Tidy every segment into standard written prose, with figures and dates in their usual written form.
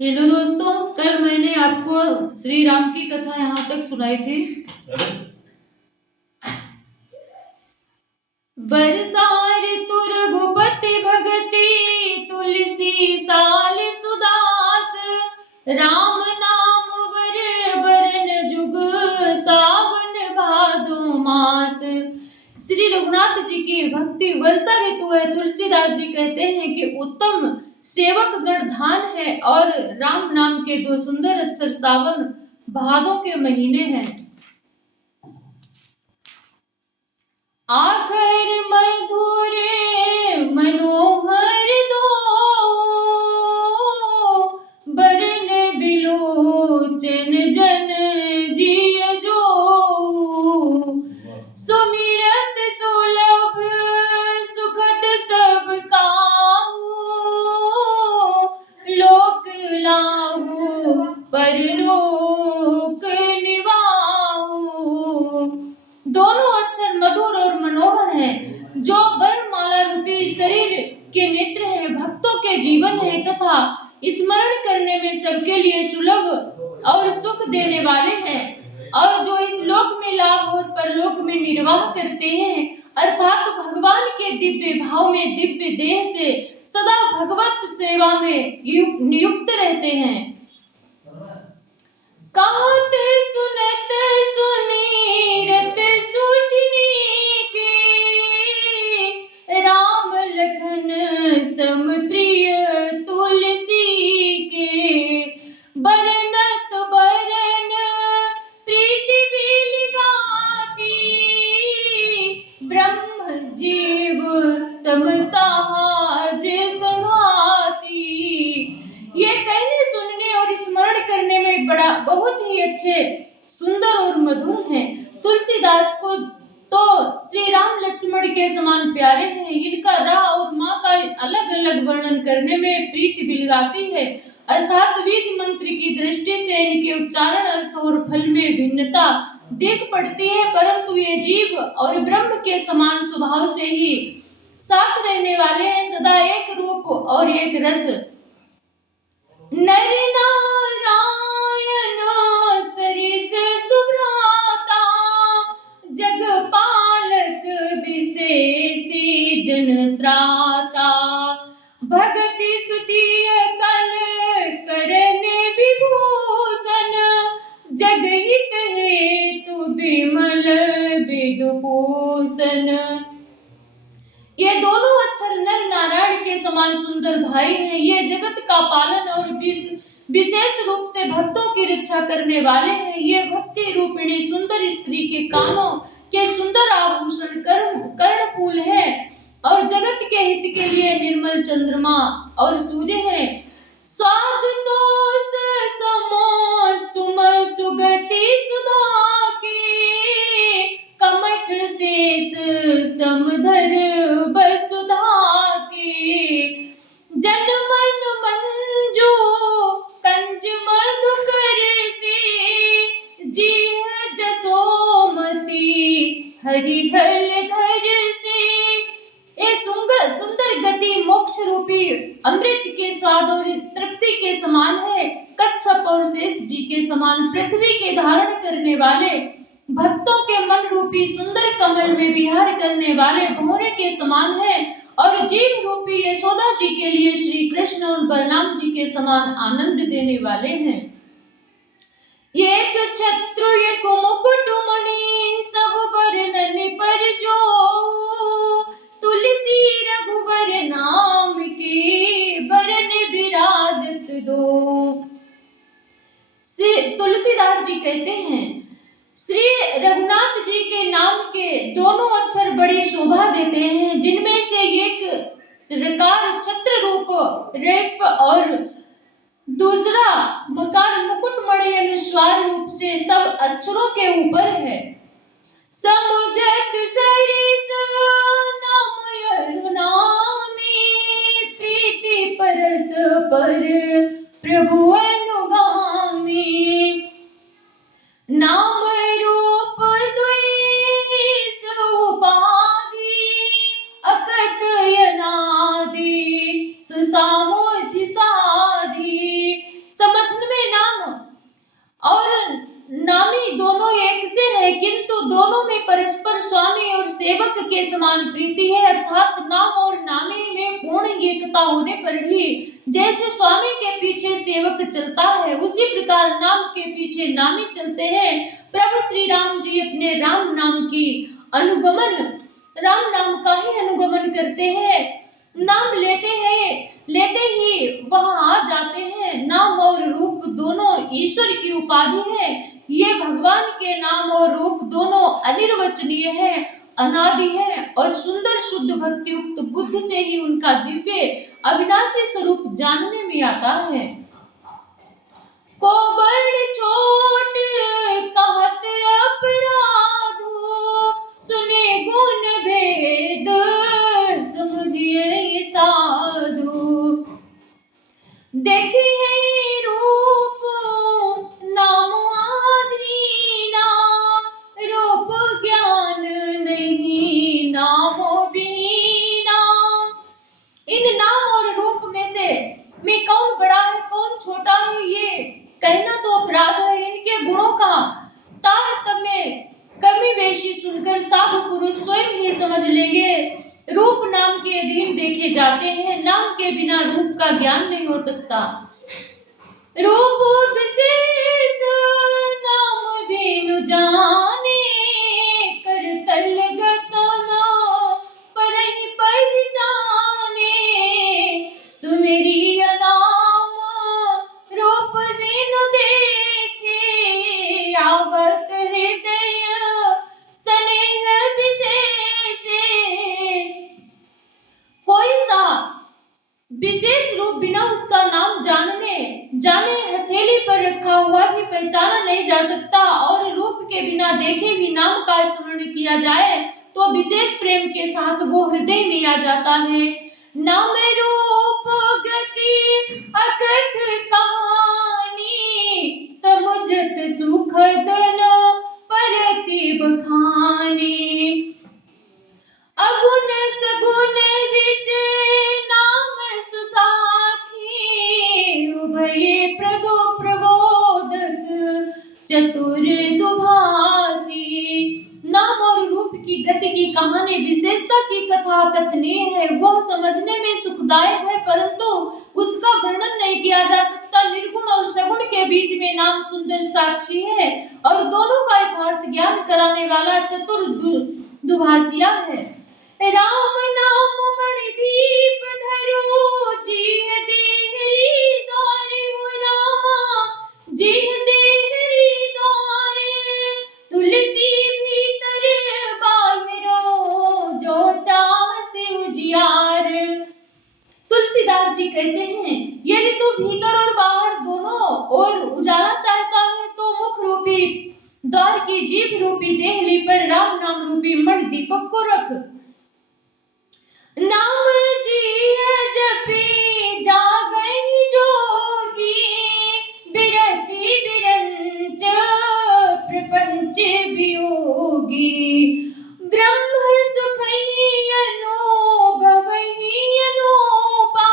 Hello दोस्तों, कल मैंने आपको श्री राम की कथा यहाँ तक सुनाई थी। बरसार तु रघुपति भगति तुलसी साल सुदास। राम नाम वर बरन जुग सावन भादो मास। श्री रघुनाथ जी की भक्ति वर्षा ऋतु है। तुलसीदास जी कहते हैं कि उत्तम सेवक गण धान है और राम नाम के दो सुंदर अक्षर सावन भादों के महीने हैं। आखर मधुर मनोहर दो बरन बिलोचन जन जिय जो। सुमिरत सुलभ सुखद सब काहू लोक लाहू परलोक निवाहू। दोनों अक्षर मधुर और मनोहर हैं। जो वरमाला रूपी शरीर के नेत्र है, भक्तों के जीवन है तथा स्मरण करने में सबके लिए सुलभ और सुख देने वाले हैं, और जो इस लोक में लाभ और परलोक में निर्वाह करते हैं, अर्थात भगवान के दिव्य भाव में दिव्य देह से सदा भगवत सेवा में नियुक्त रहते हैं। कहत सुनत सुमीरत सुठनी के राम लखन सम प्रिय तुलसी के। बरनत बरन प्रीति बिल गाती ब्रह्म जीव सम साज संघाती। ये कहने सुनने और स्मरण करने में बहुत ही अच्छे, सुंदर और मधुर हैं। तुलसीदास को तो श्री राम लक्ष्मण के समान प्यारे हैं। इनका रा और माँ का अलग अलग वर्णन करने में प्रीति बिलगाती है, अर्थात बीज मंत्र की दृष्टि से इनके उच्चारण, अर्थ और फल में भिन्नता देख पड़ती है, परंतु ये जीव और ब्रह्म के समान स्वभाव से ही साथ रहने वाले हैं, सदा एक रूप और एक रस। नर नारायण सरिस सुभ्राता जग पालक विशेषी जन त्राता। भगति सुतिय कल करन विभूषण जग हित हेतु विमल विदुभूषण। ये दोनों अक्षर नर नारायण के समान सुंदर भाई हैं। ये जगत का पालन और विशेष रूप से भक्तों की रक्षा करने वाले हैं। ये भक्ति रूपिणी सुंदर स्त्री के कानों के सुंदर आभूषण कर्णफूल है, और जगत के हित के लिए निर्मल चंद्रमा और सूर्य है। स्वाद दोष समो सुम सुगति सुधा के कमठ शेष समधर वसुधा के। जन मन मंजू कंज मधुकर से जीह जसोमती हरिहल घर से। ये सुंदर गति मोक्ष रूपी अमृत के स्वाद और तृप्ति के समान है। कच्छप और शेष जी के समान पृथ्वी के धारण करने वाले, भक्तों के मन रूपी सुंदर कमल में विहार करने वाले भौरे के समान है, और जीव रूपी यशोदा जी के लिए श्री कृष्ण और बलराम जी के समान आनंद देने वाले हैं। एक छत्रु एक मुकुट मणि सब बरनन पर जो तुलसी रघुबर नाम के बरन विराजत दो। तुलसीदास जी कहते हैं, श्री रघुनाथ जी के नाम के दोनों अक्षर बड़ी शोभा देते हैं, जिनमें से एक ऋकार छत्र रूप रेप और दूसरा मकार मुकुटमणि अनुस्वार रूप से सब अक्षरों के ऊपर है। समुझत सरिस नाम नामी प्रीति परस पर प्रभु अनुगामी। नाम रूप द्वेष उपाधि अकथ यनादि सुसामोझ साधि। सेवक के समान प्रीति है, अर्थात नाम और नामी में पूर्ण एकता होने पर भी जैसे स्वामी के पीछे सेवक चलता है, उसी प्रकार नाम के पीछे नामी चलते हैं। प्रभु श्री राम जी अपने राम नाम का ही अनुगमन करते हैं। नाम लेते ही वहां आ जाते हैं। नाम और रूप दोनों ईश्वर की उपाधि है। ये भगवान के नाम और रूप दोनों अनिर्वचनीय है, अनादि है और सुंदर शुद्ध भक्ति युक्त बुद्धि से ही उनका दिव्य अविनाशी स्वरूप जानने में आता है। को बड़ छोट कहत अपराधो, सुने गुण भेद समझिए साधु। देखी है रूप नाम आधीना, रूप ज्ञान नहीं नामो बिना। इन नाम और रूप में से मैं कौन बड़ा है कौन छोटा है ये कहना तो अपराध है। इनके गुणों का तारतम्य कमी बेशी सुनकर साधु पुरुष स्वयं ही समझ लेंगे। रूप नाम के अधीन देखे जाते हैं, नाम के बिना रूप का ज्ञान नहीं हो सकता। रूप विशेष नाम बिनु जाने, कर तलगत न परहि पहचाने। सुमेरी नाम रूप बिनु देखे, आवत हृदय स्नेह विशेष। कोई सा विशेष रूप बिना उसका नाम जाने हथेली पर रखा हुआ भी पहचाना नहीं जा सकता। और रूप के बिना देखे भी नाम का स्मरण किया जाए तो विशेष प्रेम के साथ वो हृदय में आ जाता है। नाम रूप गति अकथ कहानी, समुझत सुखद न परति बखानी। अगुण सगुण विच नाम सुसाखी, उभय प्रदो प्रबोधक चतुर दुभासी। नाम और रूप की गति की कहानी विशेषता की कथा कथनीय है। वह समझने में सुखदायक है परंतु उसका वर्णन नहीं किया जा सकता। निर्गुण और सगुण के बीच में नाम सुंदर साक्षी है और दोनों का यथार्थ ज्ञान कराने वाला चतुर दुभाषिया है। राम नाम मणिदीप धरो, जीह देहरी द्वारे हो रामा, जीह देहरी द्वारे। तुलसी भीतर बाहिरो, जो चाह से उजियार। तुलसीदास जी कहते हैं यदि तू भीतर और बाहर दोनों ओर उजाला चाहता है तो मुख रूपी द्वार की जीभ रूपी देहली पर राम नाम रूपी मणि दीपक को रख। नाम जी जपी जागई जोगी, बिरति बिरंच प्रपंच वियोगी। ब्रह्म सुखई अनुभवई अनूपा,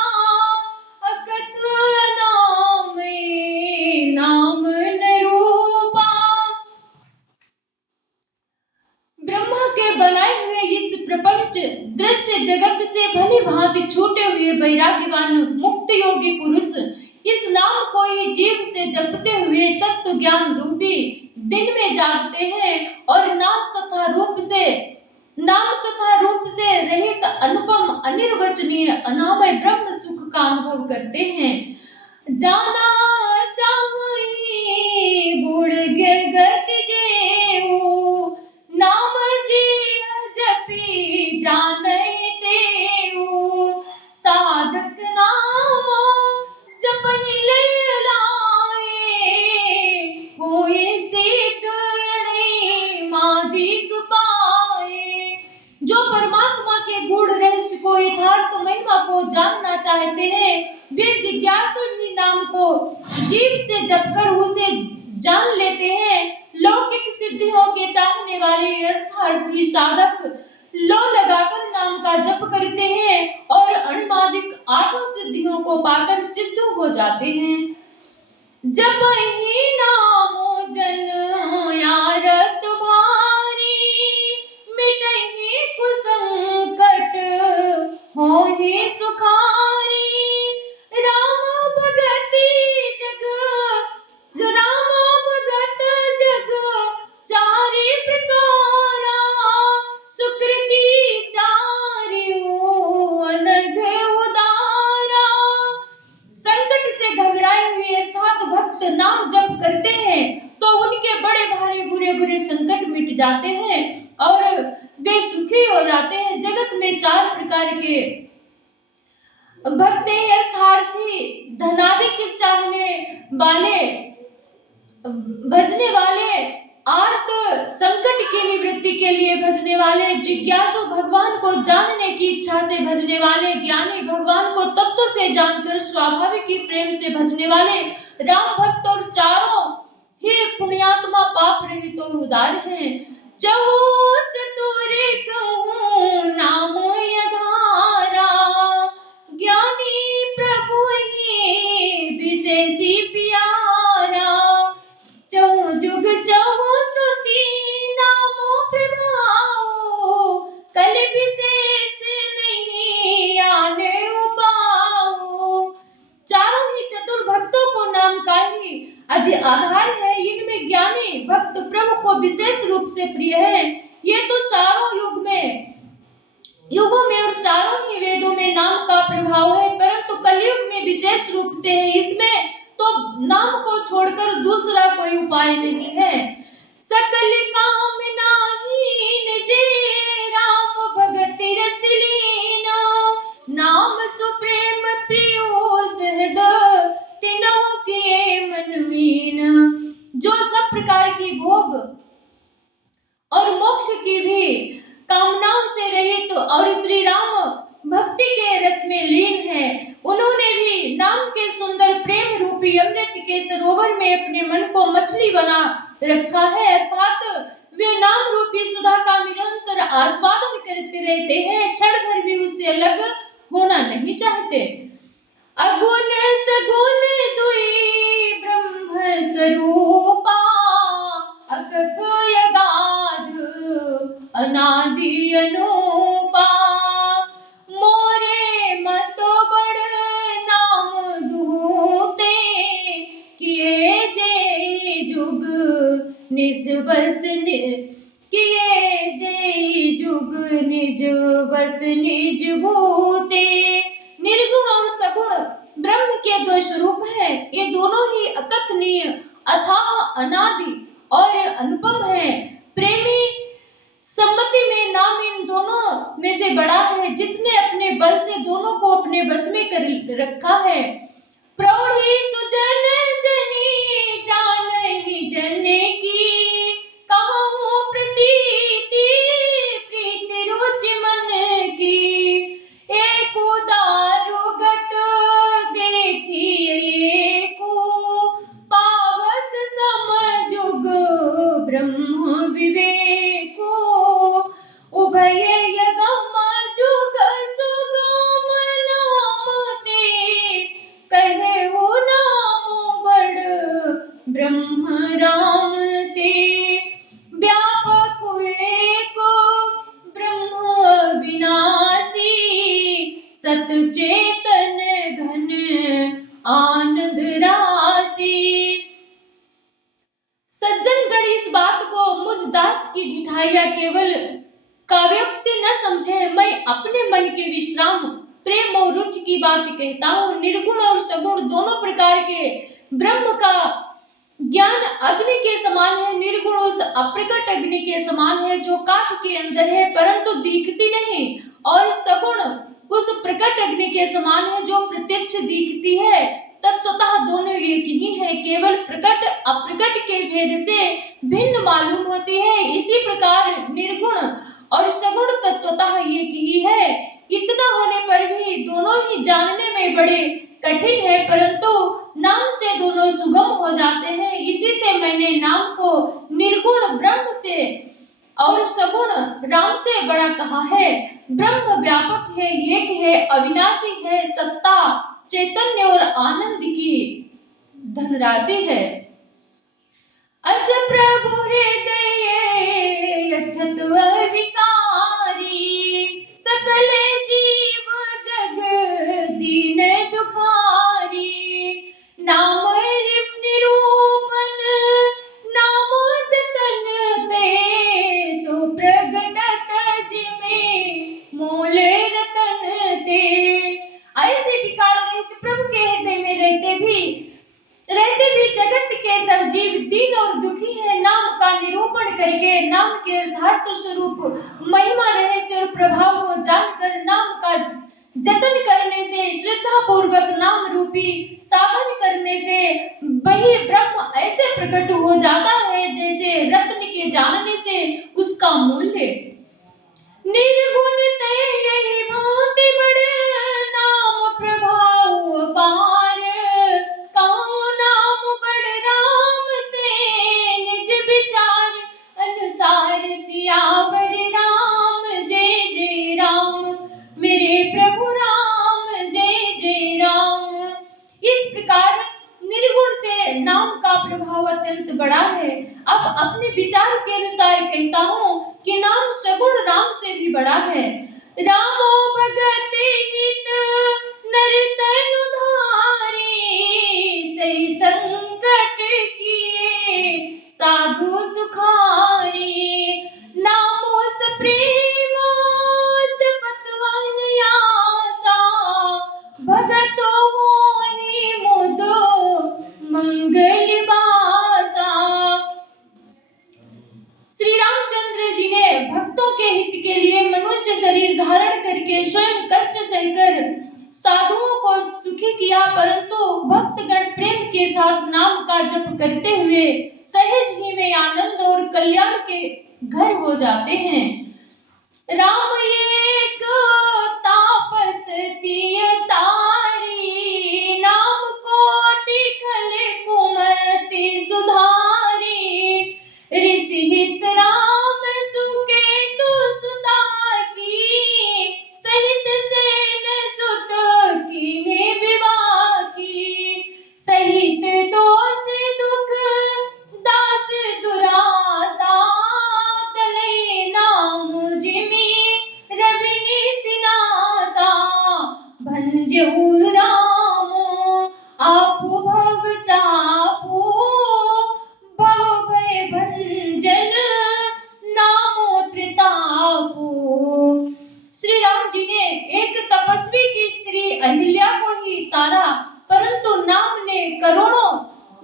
अकथ नाम नाम नरूपा। ब्रह्मा के बनाए हुए इस प्रपंच दृश्य जगत से भली भांति छूटे हुए वैराग्यवान मुक्त योगी पुरुष इस नाम को ही जीव से जपते हुए तत्व ज्ञान रूपी दिन में जागते हैं और नाम तथा रूप से रहित अनुपम अनिर्वचनीय अनामय ब्रह्म सुख का अनुभव करते हैं। जाना चाहिए गुण गति जेऊ, नाम जी जपी जानई तेऊ। साधक नाम जपहि लय लाए, होए सिद्ध अणि मादिक पाए। जो परमात्मा के गूढ़ रहस्य को यथार्थ महिमा को जानना चाहते हैं वे जिज्ञासु ही नाम को जीव से जपकर उसे जान लेते हैं। लौकिक सिद्धियों के चाहने वाले अर्थार्थी साधक लो लगाकर नाम का जप करते हैं और अणिमादिक आठों सिद्धियों को पाकर सिद्ध हो जाते हैं। जब ही नामो जन यारत भारी, मिटहि कुस हो ही सुखारी। राम भगति जग राम भगत जग चारि प्रकारा। सुकृति चारियो अनघ उदारा। संकट से घबराए हुए अर्थात भक्त नाम जप करते हैं तो उनके बड़े भारी बुरे बुरे संकट मिट जाते हैं और वे सुखी हो जाते हैं। जगत में चार प्रकार के भक्त हैं, अर्थार्थी, धनादि के चाहने वाले, भजने वाले, आर्त, संकट की निवृत्ति के लिए भजने वाले, जिज्ञासु, भगवान को जानने की इच्छा से भजने वाले, ज्ञानी, भगवान को तत्व से जानकर स्वाभाविक ही प्रेम से भजने वाले, राम भक्त और चारों ही पुण्यात्मा पाप रहित और उदार हैं। चहु चतुर कहूँ नाम यधारा। ज्ञानी प्रभु ही विशेषी प्यारा। चहु जुग चहु श्रुति नामो प्रभाओ। कल विशेष नहीं आने उपाओ। चारों ही चतुर भक्तों को नाम का ही आधार है। इनमें ज्ञानी भक्त प्रभु को विशेष रूप से प्रिय है। ये तो चारों युगों में और चारों ही वेदों में नाम का प्रभाव है, परंतु कलयुग में विशेष रूप से है। इसमें तो नाम को छोड़कर दूसरा कोई उपाय नहीं है। सकल कामना हीन जे राम भगति रस लीना। नाम सुप्रेम प्रियो सहृद तिनहु किए मन मीना। जो सब प्रकार की भोग और मोक्ष की भी कामनाओं से रहित और श्री राम भक्ति के रस में लीन है, उन्होंने भी नाम के सुंदर प्रेम रूपी अमृत के सरोवर में अपने मन को मछली बना रखा है। अर्थात वे नाम रूपी सुधा का निरंतर आस्वादन करते रहते हैं, क्षण भर भी उससे अलग होना नहीं चाहते। अगुण सगुण दुई ब्रह्म स्वरूपा। अकथ यगाध अनादि अनूपा। मोरे मत बड़ नाम दूते। किए जे जुग निज बस किए जे जुग निज बस निज भूते। निर्गुण और सगुण ब्रह्म के दो स्वरूप हैं। ये दोनों ही अकथनीय, अथाह, अनादि और अनुपम है। प्रेमी संपत्ति में नाम इन दोनों में से बड़ा है, जिसने अपने बल से दोनों को अपने बस में कर रखा है। प्रौढ़ी सुजन जनी जानहि जन की। कहूँ प्रीति प्रीति रुचि मन की। एक दारुगत देखिए को। पावक समझुग ब्रह्म विवेको। उभय यगम जुग सुगम नाम ते। कहे वो नाम बड़ ब्रह्म राम ते। व्यापक एक ब्रह्म विनाशी। सत चेतन घन आनंद राशि। सज्जनगण इस बात को मुझ दास की ढिठाइया केवल काव्योक्ति न समझे। मैं अपने मन के विश्राम, प्रेम और रुचि की बात कहता हूँ। निर्गुण और सगुण दोनों प्रकार के ब्रह्म का ज्ञान अग्नि के समान है। निर्गुण उस अप्रकट अग्नि के समान है जो काठ के अंदर है परंतु दिखती नहीं, और सगुण उस प्रकट अग्नि के समान है जो प्रत्यक्ष दिखती है। तत्वतः दोनों एक ही है, केवल प्रकट अप्रकट के भेद से भिन्न मालूम होती है। इसी प्रकार निर्गुण और सगुण तत्वतः एक ही है। इतना होने पर भी दोनों ही जानने में बड़े कठिन है, परंतु नाम से दोनों सुगम हो जाते हैं। इसी से मैंने नाम को निर्गुण ब्रह्म से और सगुण राम से बड़ा कहा है। ब्रह्म व्यापक है, एक है, अविनाशी है, सत्ता, चैतन्य और आनंद की धनराशि है। अस प्रभु हृदय अछत अविकारी। सकल जीव करते। ऐसे विकार रहित प्रभु के हृदय में रहते भी जगत के सब जीव दीन और दुखी है। नाम का निरूपण करके नाम के यथार्थ स्वरूप महिमा रहस्य और प्रभाव को जानकर नाम का जतन करने से, श्रद्धा पूर्वक नाम रूपी साधन करने से वही ब्रह्म ऐसे प्रकट हो जाता है जैसे रत्न के जानने से उसका मूल्य। निर्गुण ते यही भांति बड़े नाम प्रभाव अपार, कहो नाम बड़ राम ते निज विचार अनुसार। सियावर राम जय जय राम, मेरे प्रभु राम जय जय राम। इस प्रकार निर्गुण से नाम का प्रभाव अत्यंत बड़ा है। अब अपने विचार के अनुसार कहता हूँ कि नाम सगुण राम से भी बड़ा है। रामो भगत हित नर तनु धारी, सही संकट किए साधु सुखारी। नामो सप्रेम जपत वन आसा, भगतो होहि मुदो मंगल बासा। श्री रामचंद्र जी ने भक्तों के हित के लिए मनुष्य शरीर धारण करके स्वयं कष्ट सहकर साधुओं को सुखी किया, परंतु भक्तगण प्रेम के साथ नाम का जप करते हुए सहज ही में आनंद और कल्याण के घर हो जाते हैं। राम एक तापस तिय तारी, नाम कोटि खल कुमति सुधारी। ऋषि हित राम सुकेतु सुता की, सहित सेन सुत कीन्हे विवाह की। सहित दोष दुख दास दुरासा, तले नाम जिमि रवि निसिनासा। भंजहु राम आपु भव चापु, भव भय भंजन नामो त्रितापु। श्री राम जी ने एक तपस्वी की स्त्री अहिल्या को ही तारा, परंतु नाम ने करोड़ों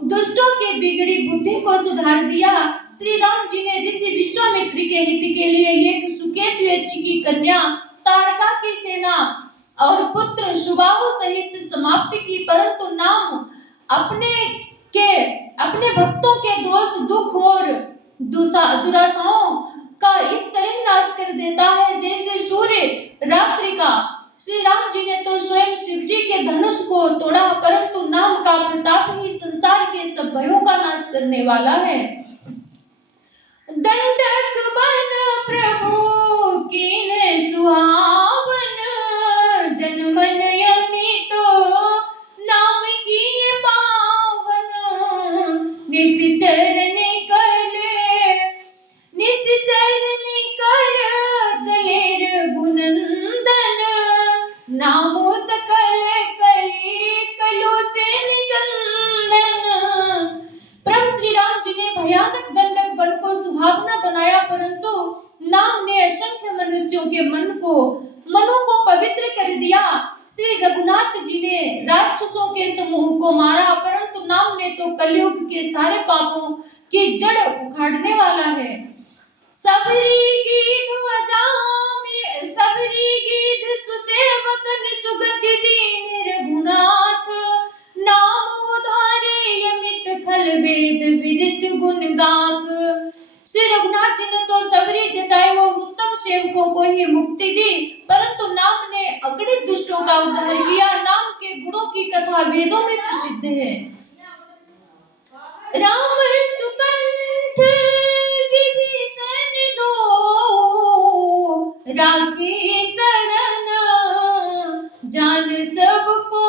दुष्टों के बिगड़ी बुद्धि को सुधार दिया। श्री राम जी ने ऋषि विश्वामित्र के हित के लिए एक सुकेतु यज्ञ की कन्या ताड़का की सेना और पुत्र सुबाहु सहित समाप्ति की, परंतु नाम अपने भक्तों के दोष दुख और दुराशाओं का इस तरह नाश कर देता है जैसे सूर्य रात्रि का। श्री राम जी ने तो स्वयं शिव जी के धनुष को तोड़ा, परंतु नाम का प्रताप ही संसार के सब भयों का नाश करने वाला है। दंडक बन प्रभु कीन सुहावन, जनमन यमित नाम किए पावन। निश्चरण कर दलेर गुनंदन, नामो सकल कली कलु से निकंदन। प्रभु श्री राम जी ने भयानक दंडक वन को सुहावना बनाया, परंतु नाम ने असंख्य मनुष्यों के मनों को पवित्र कर दिया। श्री रघुनाथ जी ने राक्षसों के समूह को मारा, परंतु नाम ने तो कलयुग के सारे पापों की जड़ उखाड़ने वाला है। सबरी गीत सुसेवकन सुगति दीन रघुनाथ, नाम उधारे यमित खल वेद विदित गुण गाथ। श्री रघुनाथ जी ने तो सबरी जटाई और उत्तम सेवकों को ही मुक्ति दी, परंतु नाम ने अगड़े दुष्टों का उद्धार किया। नाम के गुणों की कथा वेदों में प्रसिद्ध है। राम सुकंठ विभीषण दो, राखे शरण जान सबको।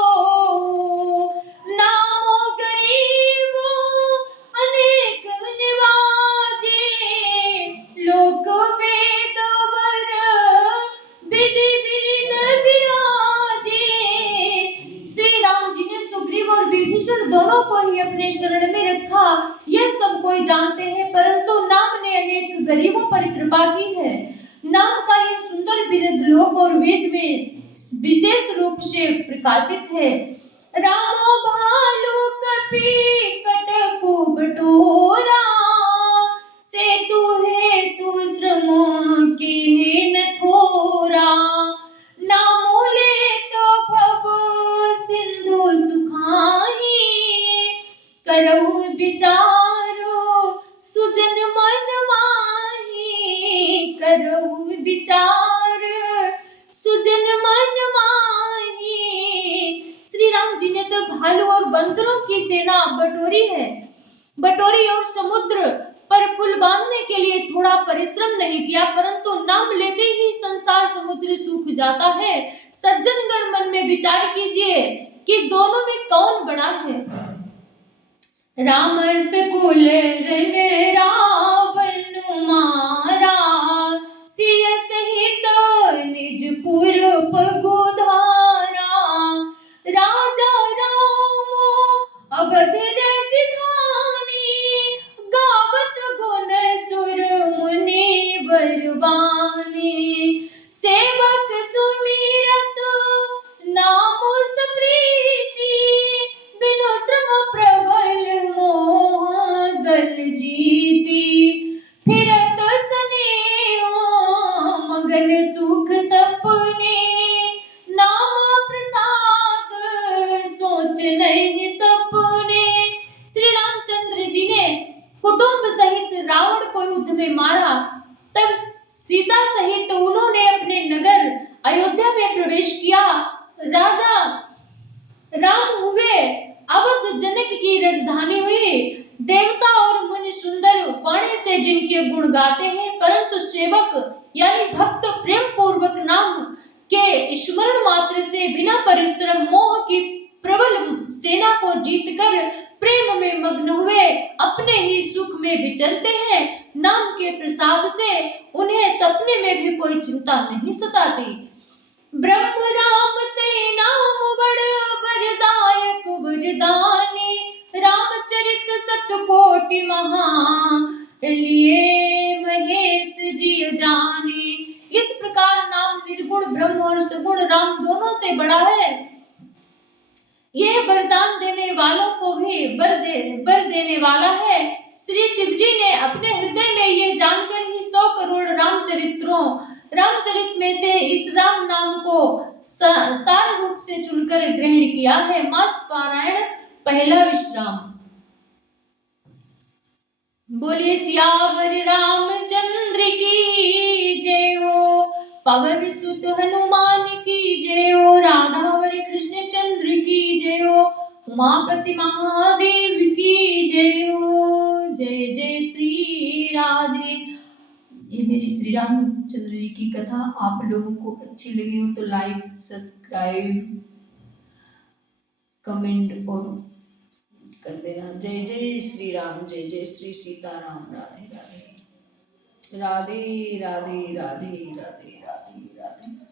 नामो गरीबो अनेक निवाजे, लोक वेद वर विधि विरिध विराजे। श्री राम जी ने सुग्रीव और विभीषण दोनों को ही अपने शरण में रखा, यह सब कोई जानते हैं, परंतु नाम ने अनेक गरीबों पर कृपा की है। नाम का यह सुंदर बिरुद लोक और वेद में विशेष रूप से प्रकाशित है। रामो भालू कपि कटकु बटोरा, सेतु हेतु श्रमो कीन्हे न थोरा, नामो लेतो भव सिंधु सुखाही, करहु विचारो सुजन मन माही, करहु विचार सुजन मन माही। श्री राम जी ने तो भालू और बंदरों की सेना बटोरी और समुद्र पर पुल बांधने के लिए थोड़ा परिश्रम नहीं किया, परंतु नाम लेते ही संसार समुद्र सूख जाता है। सज्जनगण मन में विचार कीजिए कि दोनों में कौन बड़ा है। राम सकुल रन रावण मारा, सिय सहित निजपुर पगुधारा, राजा राम अवध राजधानी, गावत गुण सुर मुनि बरबानी, सेवक सुमिरत नाम सप्रीति, बिनु श्रम प्रबल मोह दल जीती, फिरत स्नेह मगन सुख सपने, नाम प्रसाद सोच नहीं सपने। श्री रामचंद्र जी ने कुटुंब सहित रावण को युद्ध में मारा, तब सीता सहित उन्होंने अपने नगर अयोध्या में प्रवेश किया। राजा राम हुए, अवध जनक की राजधानी हुई। देवता और मुनि सुंदर वाणी से जिनके गुण गाते हैं, परंतु सेवक यानी भक्त प्रेम पूर्वक नाम के स्मरण मात्र से बिना परिश्रम मोह की प्रबल सेना को जीतकर प्रेम में मग्न हुए अपने ही सुख में विचरते हैं। नाम के प्रसाद से उन्हें सपने में भी कोई चिंता नहीं सताती। ब्रह्म राम ते नाम बड़ वरदायक वरदानी, रामचरित सतकोटि महा लिए महेश जी जाने। इस प्रकार नाम निर्गुण ब्रह्म और सगुण राम दोनों से बड़ा है। यह वरदान देने वालों को भी वर देने वाला है। श्री शिव जी ने अपने हृदय में यह जानकर ही 100 करोड़ रामचरित में से इस राम नाम को सार रूप से चुनकर ग्रहण किया है। मास पारायण पहला विश्राम। बोलिए सियावर रामचंद्र की जय हो, पवन सुत हनुमान की जय हो, राधावर कृष्ण चंद्र की जय हो, उमापति महादेव की जय हो। जय जय श्री राधे। ये मेरी श्री रामचंद्र जी की कथा आप लोगों को अच्छी लगी हो तो लाइक, सब्सक्राइब, कमेंट और कर देना। जय जय श्री राम, जय जय श्री सीताराम। राधे राधे राधे राधे राधे राधे राधे राधे।